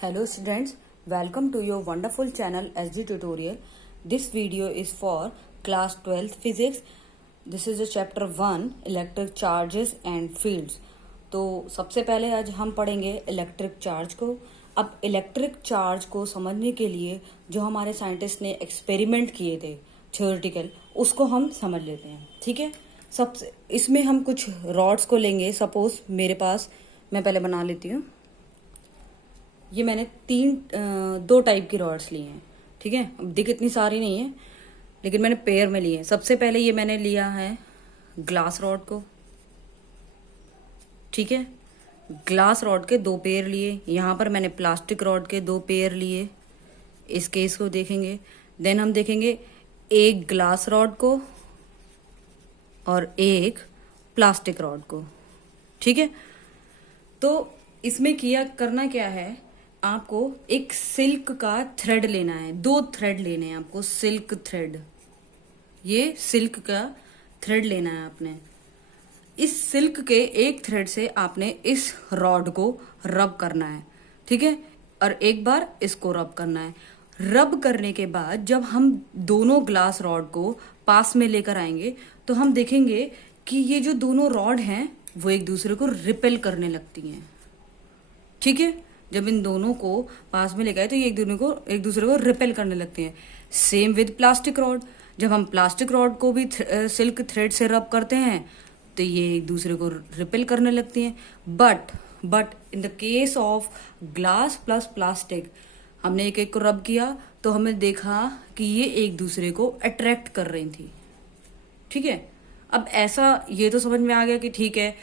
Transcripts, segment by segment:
Hello students, welcome to your wonderful channel SG Tutorial. This video is for class 12th physics. This is a chapter 1 electric charges and fields. तो सबसे पहले आज हम पढ़ेंगे electric charge को। अब electric charge को समझने के लिए जो हमारे साइंटिस्ट ने एक्सपेरिमेंट किए थे थ्योरेटिकल, उसको हम समझ लेते हैं। ठीक है, सबसे इसमें हम कुछ रॉड्स को लेंगे। सपोज मेरे पास, मैं पहले बना लेती हूँ। ये मैंने दो टाइप की रॉड्स ली हैं। ठीक है, अब देख इतनी सारी नहीं है, लेकिन मैंने पेयर में ली है। सबसे पहले ये मैंने लिया है ग्लास रॉड को। ठीक है, ग्लास रॉड के दो पेयर लिए। यहाँ पर मैंने प्लास्टिक रॉड के दो पेयर लिए। इस केस को देखेंगे। देन हम देखेंगे एक ग्लास रॉड को और एक प्लास्टिक रॉड को। ठीक है, तो इसमें करना क्या है, आपको एक सिल्क का थ्रेड लेना है। दो थ्रेड लेने हैं आपको, सिल्क थ्रेड। ये सिल्क का थ्रेड लेना है आपने। इस सिल्क के एक थ्रेड से आपने इस रॉड को रब करना है। ठीक है, और एक बार इसको रब करना है। रब करने के बाद जब हम दोनों ग्लास रॉड को पास में लेकर आएंगे तो हम देखेंगे कि ये जो दोनों रॉड हैं वो एक दूसरे को रिपेल करने लगती हैं। ठीक है, जब इन दोनों को पास में लेकर आए तो ये एक दूसरे को रिपेल करने लगती हैं। Same with plastic rod. जब हम प्लास्टिक रॉड को भी सिल्क थ्रेड से रब करते हैं तो ये एक दूसरे को रिपेल करने लगती हैं। But in the case of glass plus plastic, हमने एक एक को रब किया तो हमें देखा कि ये एक दूसरे को अट्रैक्ट कर रही थी। ठीक है, अब ऐसा ये तो समझ में आ गया कि ठीक है,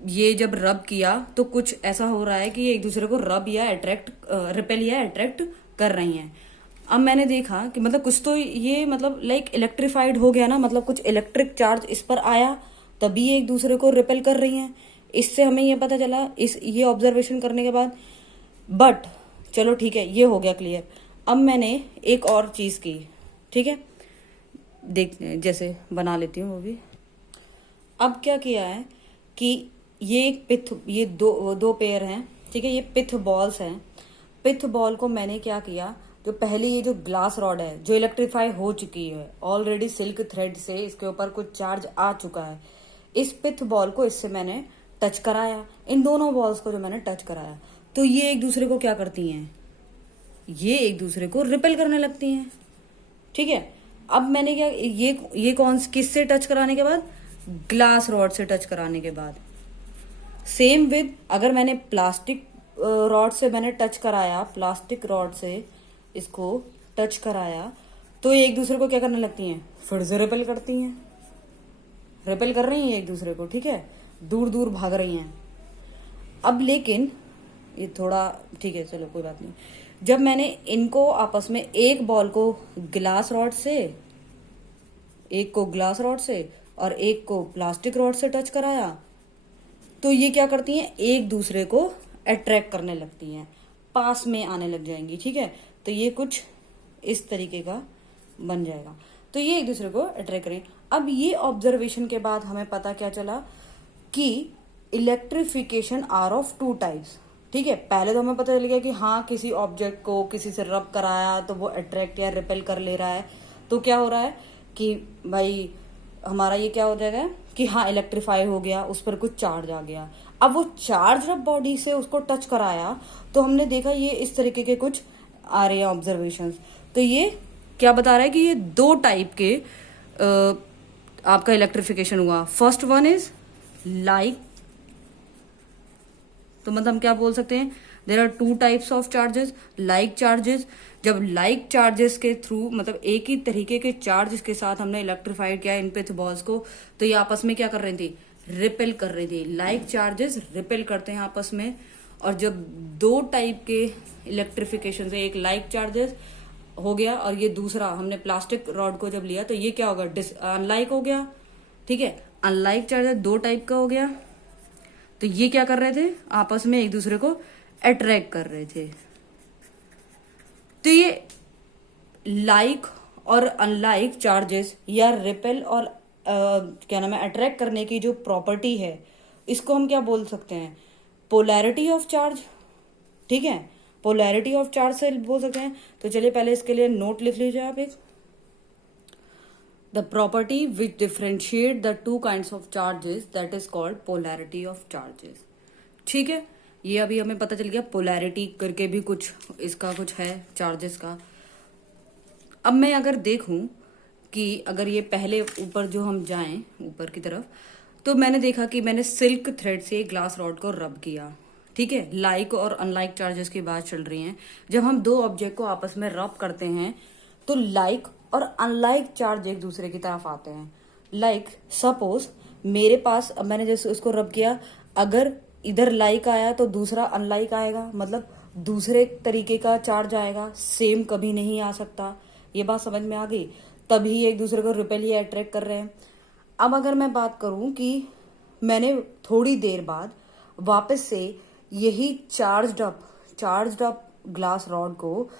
ये जब रब किया तो कुछ ऐसा हो रहा है कि ये एक दूसरे को रब या रिपेल या अट्रैक्ट कर रही हैं। अब मैंने देखा कि मतलब कुछ तो ये मतलब लाइक इलेक्ट्रिफाइड हो गया ना, मतलब कुछ इलेक्ट्रिक चार्ज इस पर आया तभी ये एक दूसरे को रिपेल कर रही हैं। इससे हमें ये पता चला ये ऑब्जर्वेशन करने के बाद। बट चलो ठीक है, ये हो गया क्लियर। अब मैंने एक और चीज की। ठीक है, जैसे बना लेती हूँ वो भी। अब क्या किया है कि ये दो पेयर हैं। ठीक है, ये पिथ बॉल्स हैं। पिथ बॉल को मैंने क्या किया, जो पहले ये जो ग्लास रॉड है जो इलेक्ट्रीफाई हो चुकी है ऑलरेडी सिल्क थ्रेड से, इसके ऊपर कुछ चार्ज आ चुका है। इस पिथ बॉल को इससे मैंने टच कराया। इन दोनों बॉल्स को जो मैंने टच कराया तो ये एक दूसरे को क्या करती हैं, ये एक दूसरे को रिपेल करने लगती हैं। ठीक है, अब मैंने क्या, ये किससे टच कराने के बाद, ग्लास रॉड से टच कराने के बाद। सेम विद, अगर मैंने प्लास्टिक रॉड से मैंने टच कराया, प्लास्टिक रॉड से इसको टच कराया तो ये एक दूसरे को क्या करने लगती हैं, फिर से रिपेल करती हैं। रिपेल कर रही हैं एक दूसरे को। ठीक है, दूर दूर भाग रही हैं। अब लेकिन ये थोड़ा ठीक है, चलो कोई बात नहीं। जब मैंने इनको आपस में एक बॉल को ग्लास रॉड से, एक को ग्लास रॉड से और एक को प्लास्टिक रॉड से टच कराया तो ये क्या करती हैं, एक दूसरे को अट्रैक्ट करने लगती हैं, पास में आने लग जाएंगी। ठीक है, तो ये कुछ इस तरीके का बन जाएगा। तो ये एक दूसरे को अट्रैक्ट करें। अब ये ऑब्जर्वेशन के बाद हमें पता क्या चला कि electrification are of two types. ठीक है, पहले तो हमें पता चल गया कि हाँ, किसी ऑब्जेक्ट को किसी से रब कराया तो वो अट्रैक्ट या रिपेल कर ले रहा है। तो क्या हो रहा है कि भाई हमारा ये क्या हो जाएगा कि हाँ, इलेक्ट्रीफाई हो गया, उस पर कुछ चार्ज आ गया। अब वो चार्ज जब बॉडी से उसको टच कराया तो हमने देखा ये इस तरीके के कुछ आ रहे हैं ऑब्जर्वेशंस। तो ये क्या बता रहा है कि ये दो टाइप के आपका इलेक्ट्रिफिकेशन हुआ। फर्स्ट वन इज लाइक, तो मतलब हम क्या बोल सकते हैं, there are two types of charges. Like charges, जब लाइक चार्जेस के थ्रू मतलब एक ही तरीके के चार्ज के साथ हमने इलेक्ट्रीफाइड किया इन पिथ बॉल्स को तो ये आपस में क्या कर रही थी, रिपेल कर रही थी। लाइक चार्जेस रिपेल करते हैं आपस में। और जब दो टाइप के इलेक्ट्रिफिकेशन से, एक लाइक चार्जेस हो गया और ये दूसरा हमने प्लास्टिक रॉड को जब लिया तो ये क्या होगा, अनलाइक हो गया। ठीक है, अनलाइक चार्जेस दो टाइप का हो गया। तो ये क्या कर रहे थे, आपस में एक दूसरे को अट्रैक्ट कर रहे थे। तो ये लाइक और अनलाइक चार्जेस या रिपेल और क्या नाम है, अट्रैक्ट करने की जो प्रॉपर्टी है, इसको हम क्या बोल सकते हैं, पोलैरिटी ऑफ चार्ज। ठीक है, पोलैरिटी ऑफ चार्ज से बोल सकते हैं। तो चलिए पहले इसके लिए नोट लिख लीजिए आप एक, the property which differentiate the two kinds of charges that is called polarity of charges. ठीक है, ये अभी हमें पता चल गया पोलैरिटी करके भी कुछ इसका कुछ है चार्जेस का। अब मैं अगर देखूं कि अगर ये पहले ऊपर जो हम जाएं ऊपर की तरफ, तो मैंने देखा कि मैंने सिल्क थ्रेड से ग्लास रॉड को रब किया। ठीक है, लाइक और अनलाइक चार्जेस की बात चल रही है। जब हम दो ऑब्जेक्ट को आपस में रब करते हैं तो लाइक और अनलाइक चार्ज एक दूसरे की तरफ आते हैं। लाइक सपोज मेरे पास, अब मैंने जैसे उसको रब किया, अगर इधर लाइक आया तो दूसरा अनलाइक आएगा, मतलब दूसरे तरीके का चार्ज आएगा, सेम कभी नहीं आ सकता। ये बात समझ में आ गई? तभी एक दूसरे को रिपेल या अट्रैक्ट कर रहे हैं। अब अगर मैं बात करूं कि मैंने थोड़ी देर बाद वापस से यही चार्ज्ड अप ग्लास रॉड को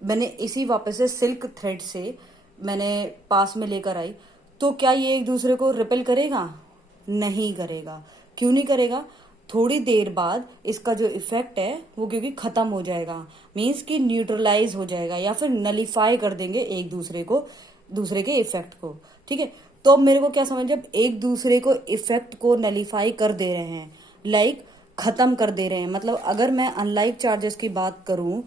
मैंने इसी वापस से सिल्क थ्रेड से मैंने पास में लेकर आई, तो क्या ये एक दूसरे को रिपेल करेगा? नहीं करेगा। क्यों नहीं करेगा? थोड़ी देर बाद इसका जो इफेक्ट है वो क्योंकि खत्म हो जाएगा, मीन्स कि न्यूट्रलाइज हो जाएगा या फिर नलीफाई कर देंगे एक दूसरे को, दूसरे के इफेक्ट को। ठीक है, तो अब मेरे को क्या समझ, जब एक दूसरे को इफेक्ट को नलीफाई कर दे रहे हैं, लाइक खत्म कर दे रहे हैं, मतलब अगर मैं अनलाइक चार्जेस की बात करूं,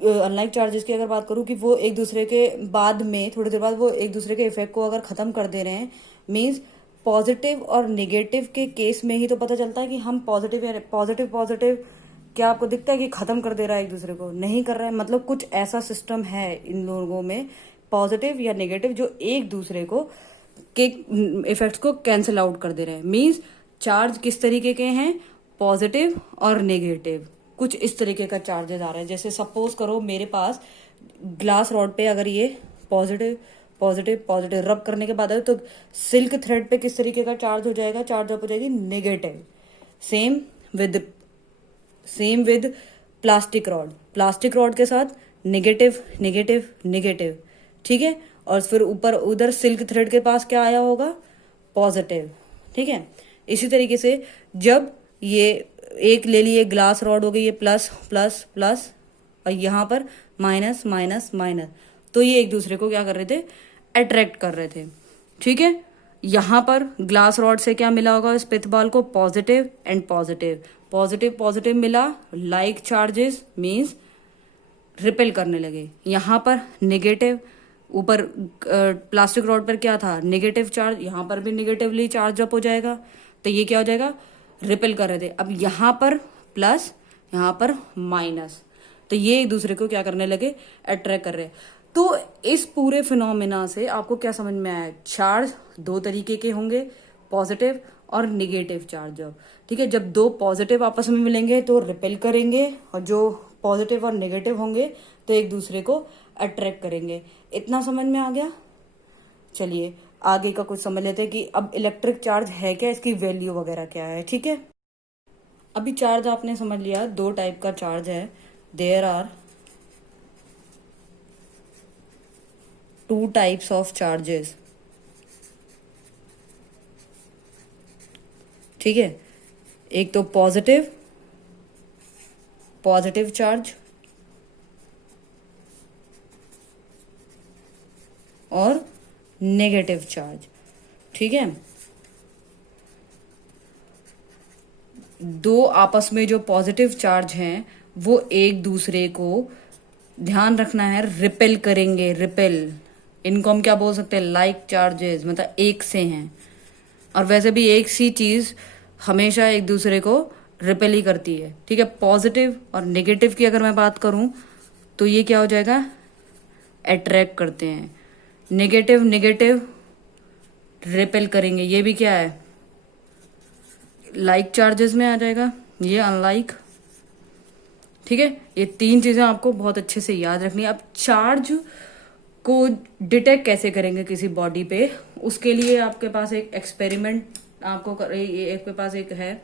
अनलाइक चार्जेस की अगर बात करूं कि वो एक दूसरे के बाद में थोड़ी देर बाद वो एक दूसरे के इफेक्ट को अगर खत्म कर दे रहे हैं, मीन्स पॉजिटिव और निगेटिव के केस में ही तो पता चलता है कि हम पॉजिटिव या पॉजिटिव क्या आपको दिखता है कि खत्म कर दे रहा है एक दूसरे को? नहीं कर रहा है। मतलब कुछ ऐसा सिस्टम है इन लोगों में, पॉजिटिव या नेगेटिव, जो एक दूसरे को के इफेक्ट्स को कैंसिल आउट कर दे रहे हैं। मीन्स चार्ज किस तरीके के हैं? पॉजिटिव और नेगेटिव, कुछ इस तरीके का चार्जेस आ रहा है। जैसे सपोज करो मेरे पास ग्लास रॉड पे अगर ये पॉजिटिव रब करने के बाद है, तो सिल्क थ्रेड पे किस तरीके का चार्ज हो जाएगा? चार्ज अप हो जाएगी negative. Same with plastic rod के साथ नेगेटिव। ठीक है, और फिर ऊपर उधर सिल्क थ्रेड के पास क्या आया होगा? पॉजिटिव। ठीक है, इसी तरीके से जब ये एक ले लिए ग्लास रॉड हो गई, ये प्लस और यहाँ पर माइनस, तो ये एक दूसरे को क्या कर रहे थे? अट्रैक्ट कर रहे थे। ठीक है, यहाँ पर ग्लास रॉड से क्या मिला होगा स्पिथ बॉल को? पॉजिटिव एंड पॉजिटिव मिला, लाइक चार्जेस मीन्स रिपेल करने लगे। यहाँ पर नेगेटिव, ऊपर प्लास्टिक रॉड पर क्या था? नेगेटिव चार्ज, यहाँ पर भी नेगेटिवली चार्ज अप हो जाएगा, तो ये क्या हो जाएगा? रिपेल कर रहे थे। अब यहाँ पर प्लस, यहाँ पर माइनस, तो ये एक दूसरे को क्या करने लगे? अट्रैक्ट कर रहे। तो इस पूरे फिनोमेना से आपको क्या समझ में आया? चार्ज दो तरीके के होंगे, पॉजिटिव और निगेटिव चार्ज। ठीक है, जब दो पॉजिटिव आपस में मिलेंगे तो रिपेल करेंगे, और जो पॉजिटिव और नेगेटिव होंगे तो एक दूसरे को अट्रैक्ट करेंगे। इतना समझ में आ गया? चलिए आगे का कुछ समझ लेते हैं कि अब इलेक्ट्रिक चार्ज है क्या, इसकी वैल्यू वगैरह क्या है। ठीक है, अभी चार्ज आपने समझ लिया, दो टाइप का चार्ज है। There are two types of charges. ठीक है, एक तो पॉजिटिव चार्ज और नेगेटिव चार्ज। ठीक है, दो आपस में जो पॉजिटिव चार्ज हैं वो एक दूसरे को, ध्यान रखना है, रिपेल करेंगे। रिपेल, इनको हम क्या बोल सकते हैं? लाइक चार्जेस, मतलब एक से हैं। और वैसे भी एक सी चीज हमेशा एक दूसरे को रिपेल ही करती है। ठीक है, पॉजिटिव और नेगेटिव की अगर मैं बात करूं तो ये क्या हो जाएगा? अट्रैक्ट करते हैं। नेगेटिव रिपेल करेंगे, ये भी क्या है? लाइक चार्जेस में आ जाएगा, ये अनलाइक। ठीक है, ये तीन चीजें आपको बहुत अच्छे से याद रखनी है। अब चार्ज को डिटेक्ट कैसे करेंगे किसी बॉडी पे, उसके लिए आपके पास एक एक्सपेरिमेंट आपके पास एक है,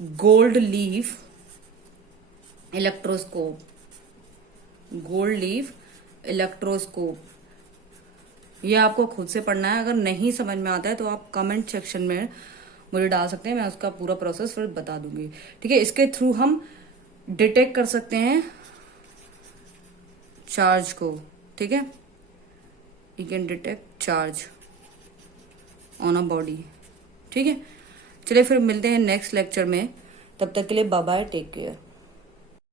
गोल्ड लीफ इलेक्ट्रोस्कोप। ये आपको खुद से पढ़ना है, अगर नहीं समझ में आता है तो आप कमेंट सेक्शन में मुझे डाल सकते हैं, मैं उसका पूरा प्रोसेस फिर बता दूंगी। ठीक है, इसके थ्रू हम डिटेक्ट कर सकते हैं चार्ज को, ठीक है, you can detect charge on a body, ठीक है। चलिए फिर मिलते हैं नेक्स्ट लेक्चर में, तब तक के लिए बाय बाय, टेक केयर।